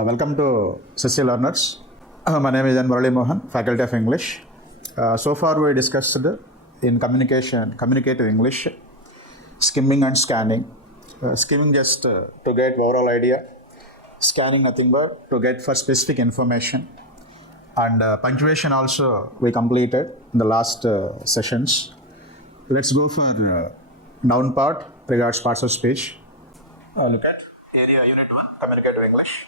Welcome to Sissy Learners. My name is N. Murali Mohan, Faculty of English. So far we discussed in communicative English, skimming and scanning. Skimming just to get overall idea, scanning nothing but to get for specific information. And punctuation also we completed in the last sessions. Let's go for noun part regards parts of speech. Look at area unit 1, communicative English.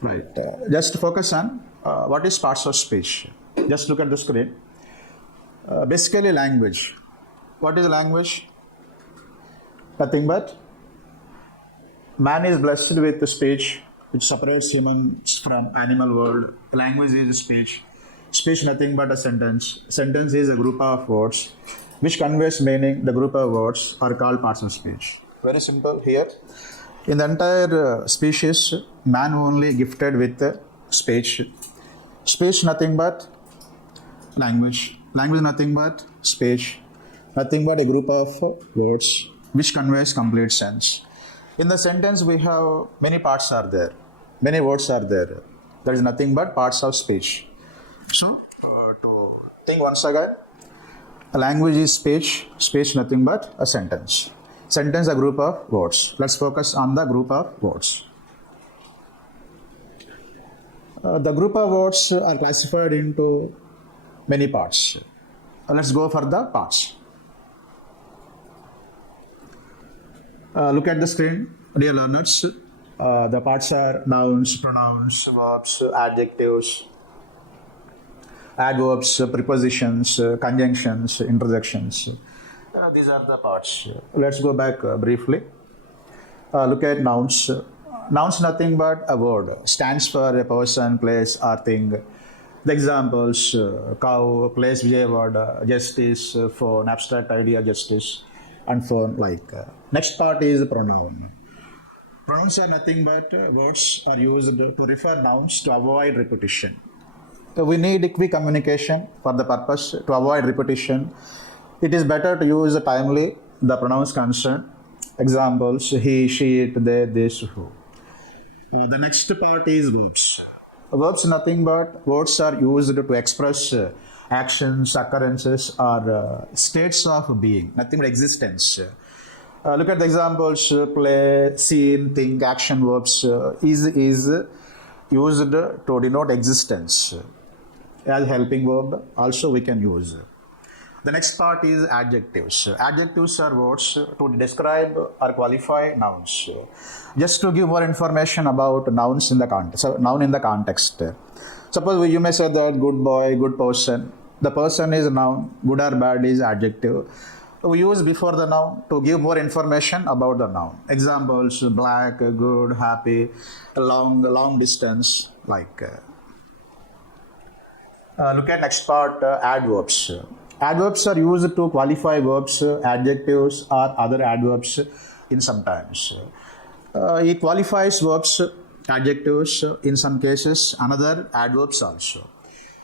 Right. Just focus on what is parts of speech. Just look at the screen. Basically language. What is language? Nothing but man is blessed with the speech which separates humans from animal world. Language is speech. Speech nothing but a sentence. Sentence is a group of words which conveys meaning. The group of words are called parts of speech. Very simple here. In the entire species, man only gifted with speech. Speech nothing but language. Language nothing but speech. Nothing but a group of words which conveys complete sense. In the sentence we have many parts are there. Many words are there. There is nothing but parts of speech. So, to think once again, a language is speech. Speech nothing but a sentence. Sentence a group of words. Let's focus on the group of words. The group of words are classified into many parts. Let's go for the parts. Look at the screen, dear learners. The parts are nouns, pronouns, verbs, adjectives, adverbs, prepositions, conjunctions, interjections. These are the parts. Let's go back briefly. Look at nouns. Nouns nothing but a word. Stands for a person, place or thing. The examples, cow, place, word, justice, phone, abstract idea, justice, and phone like. Next part is pronoun. Pronouns are nothing but words are used to refer nouns to avoid repetition. So we need quick communication for the purpose to avoid repetition. It is better to use timely the pronouns concerned. Examples, he, she, it, they, this, who. The next part is verbs. Verbs nothing but words are used to express actions, occurrences or states of being, nothing but existence. Look at the examples, play, scene, think, action verbs is used to denote existence. As helping verb also we can use. The next part is adjectives. Adjectives are words to describe or qualify nouns. Just to give more information about nouns in the context. So, noun in the context. Suppose you may say that good boy, good person. The person is a noun. Good or bad is adjective. We use before the noun to give more information about the noun. Examples: black, good, happy, long distance. Like. Look at next part. Adverbs. Adverbs are used to qualify verbs, adjectives or other adverbs in some times. It qualifies verbs, adjectives, in some cases another adverbs also.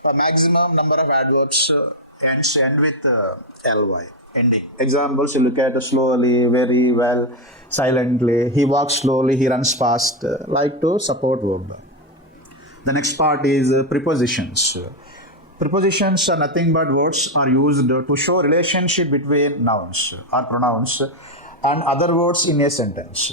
A maximum number of adverbs end with ly, ending. Examples, you look at slowly, very well, silently, he walks slowly, he runs fast, like to support verb. The next part is prepositions. Prepositions are nothing but words are used to show relationship between nouns or pronouns and other words in a sentence.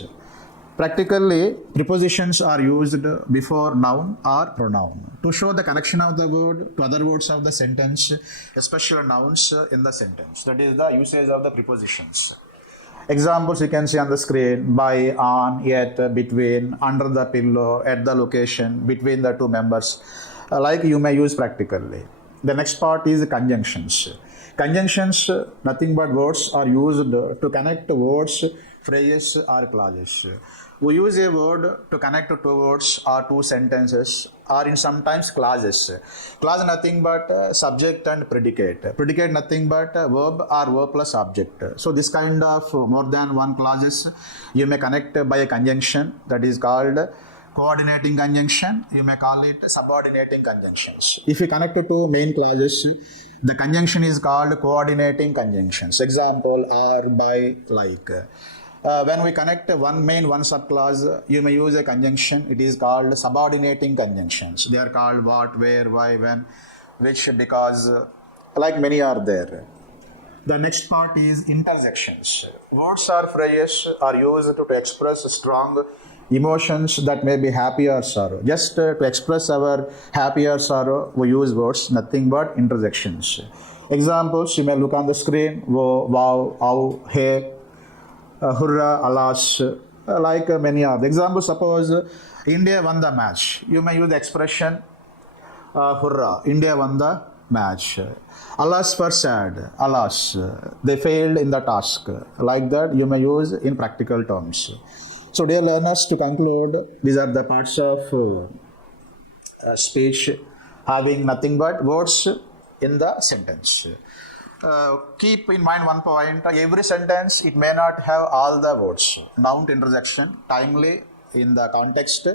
Practically, prepositions are used before noun or pronoun to show the connection of the word to other words of the sentence, especially nouns in the sentence. That is the usage of the prepositions. Examples you can see on the screen: by, on, yet, between, under the pillow, at the location, between the two members. Like you may use practically. The next part is conjunctions. Conjunctions, nothing but words are used to connect words phrases or clauses. We use a word to connect to two words or two sentences or in sometimes clauses. Clause nothing but subject and predicate. Predicate nothing but verb or verb plus object. So this kind of more than one clauses you may connect by a conjunction that is called coordinating conjunction. You may call it subordinating conjunctions. If you connect to two main clauses, the conjunction is called coordinating conjunctions. Example are, by, like. When we connect one main, one subclause, you may use a conjunction. It is called subordinating conjunctions. They are called what, where, why, when, which, because, like many are there. The next part is interjections. Words or phrases are used to express strong emotions that may be happy or sorrow. Just to express our happy or sorrow, we use words, nothing but interjections. Examples, you may look on the screen, wow, wow, ow, hey, hurrah, alas, like many other examples. Suppose India won the match. You may use the expression hurrah, India won the match. Alas for sad, alas, they failed in the task. Like that, you may use in practical terms. So, dear learners, to conclude, these are the parts of speech having nothing but words in the sentence. Keep in mind one point, every sentence, it may not have all the words. Noun interjection, timely in the context,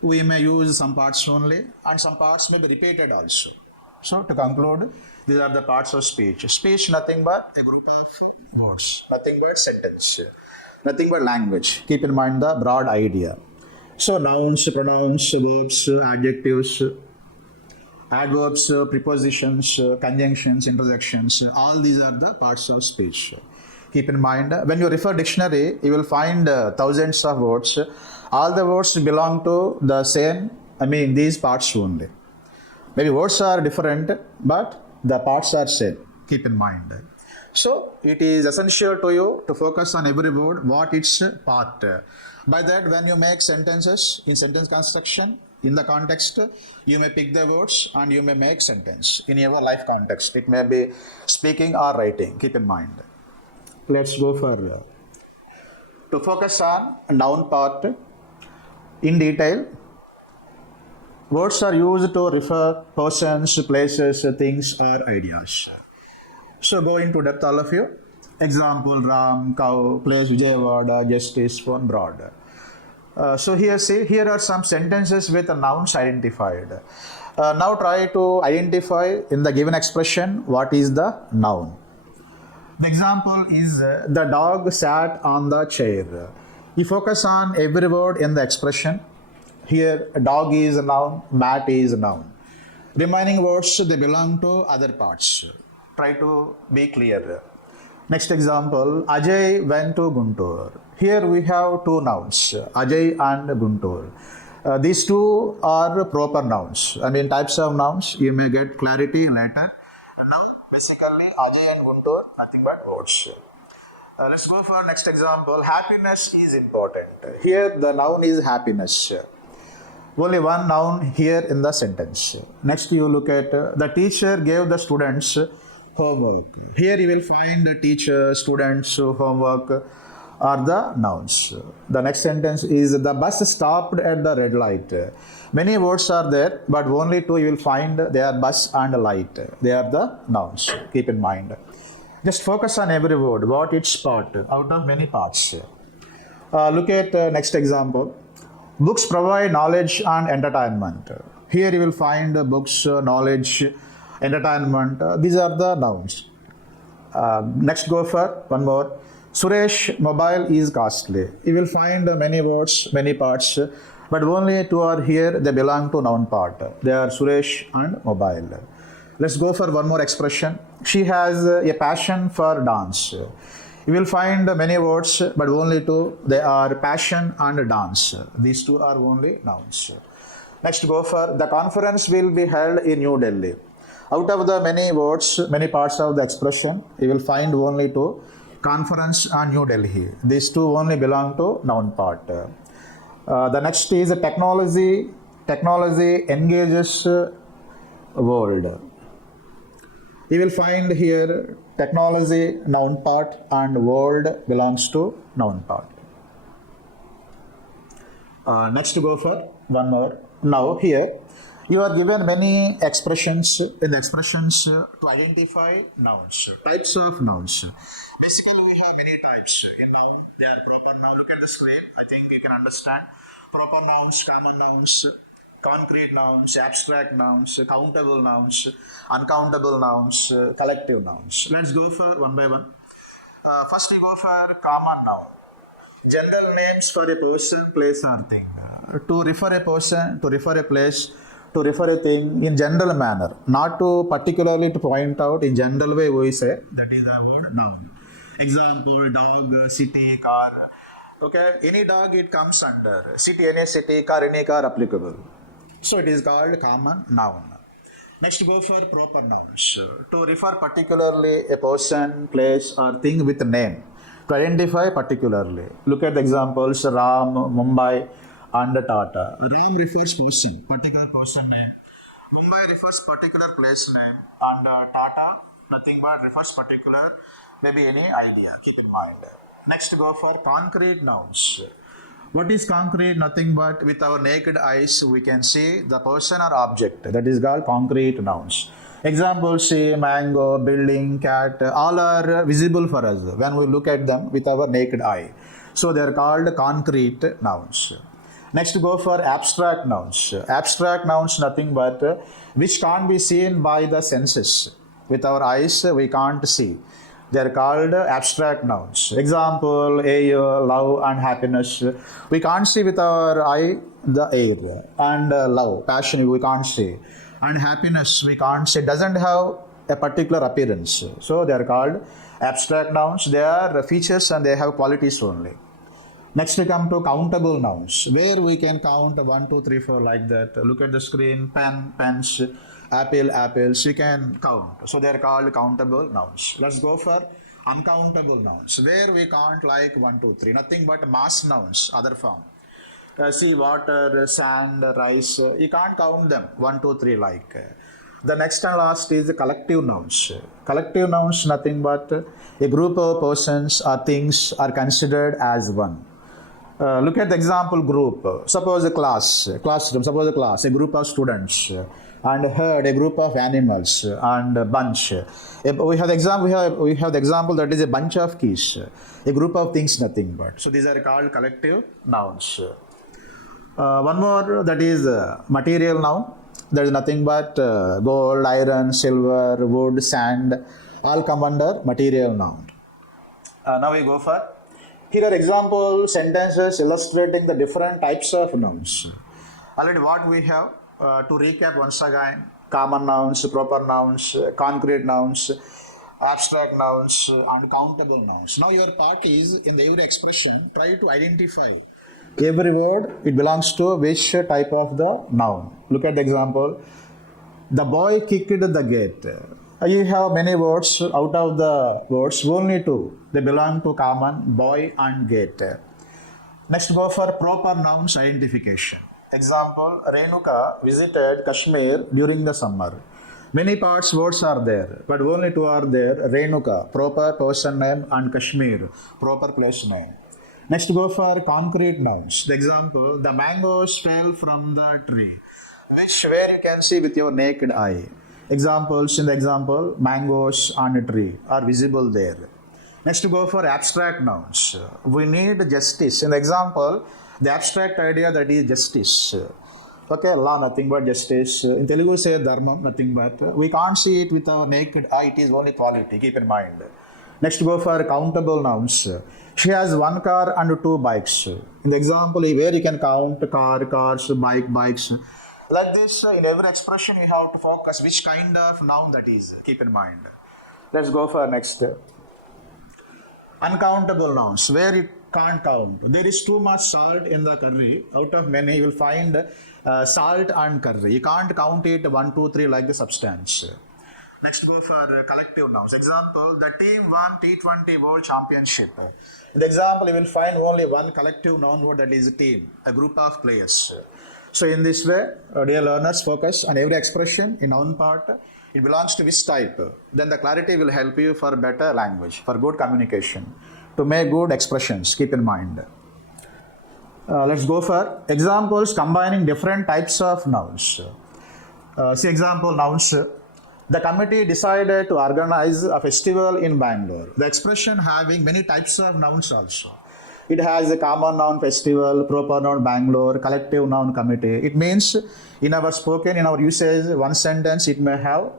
we may use some parts only and some parts may be repeated also. So to conclude, these are the parts of speech. Speech nothing but a group of words, nothing but sentence, nothing but language. Keep in mind the broad idea. So nouns, pronouns, verbs, adjectives, adverbs, prepositions, conjunctions, interjections, all these are the parts of speech. Keep in mind, when you refer dictionary, you will find thousands of words. All the words belong to the same, these parts only. Maybe words are different, but the parts are same. Keep in mind. So, it is essential to you to focus on every word, what its part. By that, when you make sentences, in sentence construction, in the context, you may pick the words and you may make sentence. In your life context, it may be speaking or writing. Keep in mind. Let's go for to focus on noun part in detail. Words are used to refer persons, places, things, or ideas. So go into depth, all of you. Example: Ram, cow, place, Vijayawada, justice, phone, broad. So here are some sentences with nouns identified. Now try to identify in the given expression what is the noun. The example is the dog sat on the chair. You focus on every word in the expression. Here dog is a noun, mat is a noun. Remaining words, they belong to other parts. Try to be clear. Next example, Ajay went to Guntur. Here we have two nouns, Ajay and Guntur. These two are proper nouns. Types of nouns, you may get clarity later. And now, basically, Ajay and Guntur, nothing but words. Let's go for next example. Happiness is important. Here the noun is happiness. Only one noun here in the sentence. Next you look at the teacher gave the students homework. Here you will find the teacher, students, homework are the nouns. The next sentence is the bus stopped at the red light. Many words are there, but only two you will find. They are bus and light. They are the nouns. Keep in mind. Just focus on every word, what its part, out of many parts. Look at next example. Books provide knowledge and entertainment. Here you will find books, knowledge, entertainment. These are the nouns. Next go for one more. Suresh, mobile is costly. You will find many words, many parts, but only two are here. They belong to noun part. They are Suresh and mobile. Let's go for one more expression. She has a passion for dance. You will find many words, but only two. They are passion and dance. These two are only nouns. Next go for the conference will be held in New Delhi. Out of the many words, many parts of the expression, you will find only two. Conference and New Delhi. These two only belong to noun part. The next is technology. Technology engages world. You will find here technology noun part and world belongs to noun part. Next go for one more. Now here you are given many expressions in the expressions to identify nouns, types of nouns. Basically we have many types in noun. They are proper noun. Look at the screen. I think you can understand. Proper nouns, common nouns, concrete nouns, abstract nouns, countable nouns, uncountable nouns, collective nouns. Let's go for one by one. First we go for common noun. General names for a person, place or thing. To refer a person, to refer a place, to refer a thing in general manner. Not to particularly to point out in general way we say that is the word noun. Example, dog, city, car. Okay, any dog it comes under. Any city, car, any car applicable. So it is called common noun. Next go for proper nouns. To refer particularly a person, place or thing with name. To identify particularly. Look at the examples Ram, Mumbai and Tata. Ram refers person, particular person name. Mumbai refers particular place name. And Tata, nothing but refers particular, maybe any idea. Keep in mind. Next go for concrete nouns. What is concrete? Nothing but with our naked eyes we can see the person or object. That is called concrete nouns. Examples say mango, building, cat, all are visible for us when we look at them with our naked eye. So they are called concrete nouns. Next go for abstract nouns. Abstract nouns nothing but which can't be seen by the senses. With our eyes we can't see. They are called abstract nouns. Example, air, love and happiness. We can't see with our eye the air. And love, passion we can't see. And happiness we can't see. Doesn't have a particular appearance. So they are called abstract nouns. They are features and they have qualities only. Next we come to countable nouns. Where we can count 1, 2, 3, 4 like that. Look at the screen, pen, pens, apple, apples, we can count. So they are called countable nouns. Let's go for uncountable nouns. Where we count like 1, 2, 3. Nothing but mass nouns, other form. See water, sand, rice. You can't count them 1, 2, 3 like. The next and last is the collective nouns. Collective nouns nothing but a group of persons or things are considered as one. Look at the example group. Suppose a classroom, suppose a class, a group of students. And herd, a group of animals, and a bunch. We have the example that is a bunch of keys, a group of things, nothing but. So these are called collective nouns. One more, that is material noun. There is nothing but gold, iron, silver, wood, sand, all come under material noun. Now we go for, here are example sentences illustrating the different types of nouns. Already what we have. To recap once again, common nouns, proper nouns, concrete nouns, abstract nouns, and countable nouns. Now your part is in every expression, try to identify every word, it belongs to which type of the noun. Look at the example. The boy kicked the gate. You have many words. Out of the words, only two. They belong to common, boy and gate. Next go for proper nouns identification. Example, Renuka visited Kashmir during the summer. Many parts words are there, but only two are there. Renuka, proper person name, and Kashmir, proper place name. Next go for concrete nouns. The example, the mangoes fell from the tree, where you can see with your naked eye. Examples in the example, mangoes on a tree are visible there. Next go for abstract nouns. We need justice. In the example, the abstract idea that is justice. Okay, law nothing but justice. In Telugu say dharmam, nothing but. We can't see it with our naked eye, it is only quality, keep in mind. Next go for countable nouns. She has one car and two bikes. In the example, where you can count car, cars, bike, bikes. Like this, in every expression you have to focus which kind of noun that is, keep in mind. Let's go for next. Uncountable nouns, where you can't count. There is too much salt in the curry. Out of many, you will find salt and curry. You can't count it 1, 2, 3 like the substance. Next go for collective nouns. Example, the team won T20 World Championship. In the example, you will find only one collective noun word, that is a team, a group of players. So in this way, dear learners, focus on every expression in noun part. it belongs to which type, then the clarity will help you for better language, for good communication, to make good expressions. Keep in mind. Let's go for examples combining different types of nouns. See example nouns. The committee decided to organize a festival in Bangalore. The expression having many types of nouns also. It has a common noun festival, proper noun Bangalore, collective noun committee. It means in our usage, one sentence it may have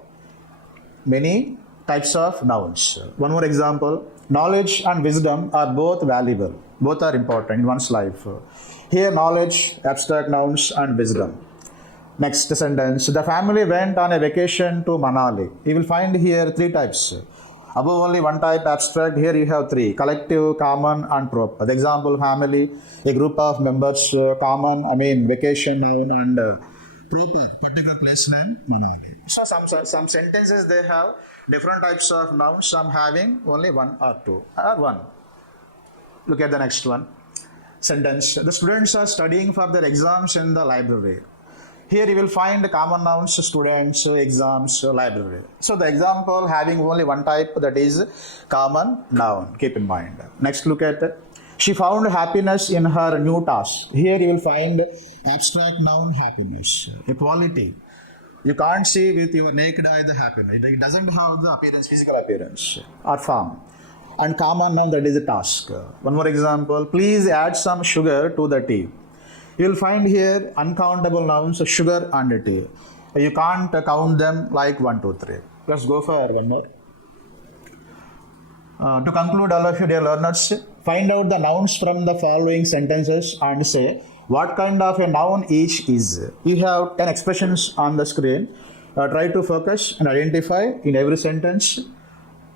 many types of nouns. One more example. Knowledge and wisdom are both valuable. Both are important in one's life. Here knowledge, abstract nouns and wisdom. Next sentence. The family went on a vacation to Manali. You will find here three types. Above only one type abstract, here you have three. Collective, common and proper. The example family, a group of members, common, vacation noun and proper, particular place name, Manali. So some sentences they have different types of nouns, some having only one or two or one. Look at the next one. Sentence. The students are studying for their exams in the library. Here you will find common nouns, students, exams, library. So the example having only one type, that is common noun. Keep in mind. Next look at she found happiness in her new task. Here you will find abstract noun happiness, a quality. You can't see with your naked eye the happiness. It doesn't have the appearance, physical appearance or form. And common noun, that is a task. One more example. Please add some sugar to the tea. You will find here uncountable nouns, sugar and tea. You can't count them like 1, 2, 3. Let's go for one more. To conclude, all of you dear learners, find out the nouns from the following sentences and say what kind of a noun each is. You have 10 expressions on the screen. Try to focus and identify in every sentence,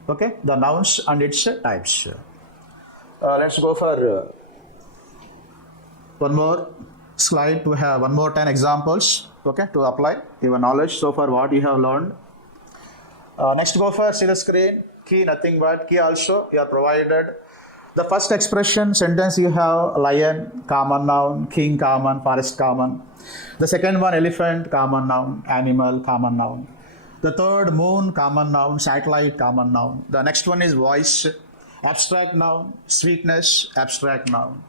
okay, the nouns and its types. Let's go for one more slide to have one more 10 examples, okay, to apply your knowledge so far what you have learned. Next go for see the screen. Key, nothing but key also you are provided. The first expression sentence you have lion, common noun, king, common, forest, common. The second one elephant, common noun, animal, common noun. The third moon, common noun, satellite, common noun. The next one is voice, abstract noun, sweetness, abstract noun.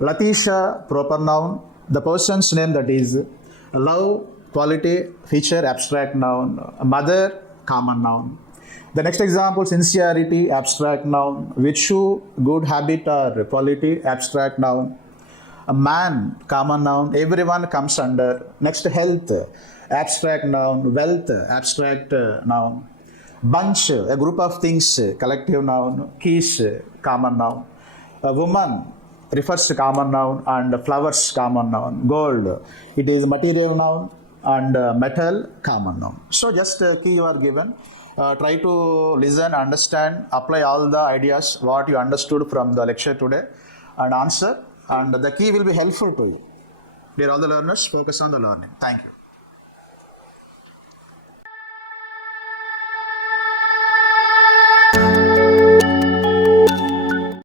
Latisha, proper noun, the person's name, that is love, quality, feature, abstract noun. Mother, common noun. The next example, sincerity, abstract noun. Virtue, good habit or quality, abstract noun. A man, common noun. Everyone comes under. Next, health, abstract noun. Wealth, abstract noun. Bunch, a group of things, collective noun. Keys, common noun. A woman refers to common noun, and flowers, common noun. Gold, it is material noun, and metal, common noun. So just key you are given. Try to listen, understand, apply all the ideas what you understood from the lecture today and answer, and the key will be helpful to you. Dear all the learners, focus on the learning. Thank you.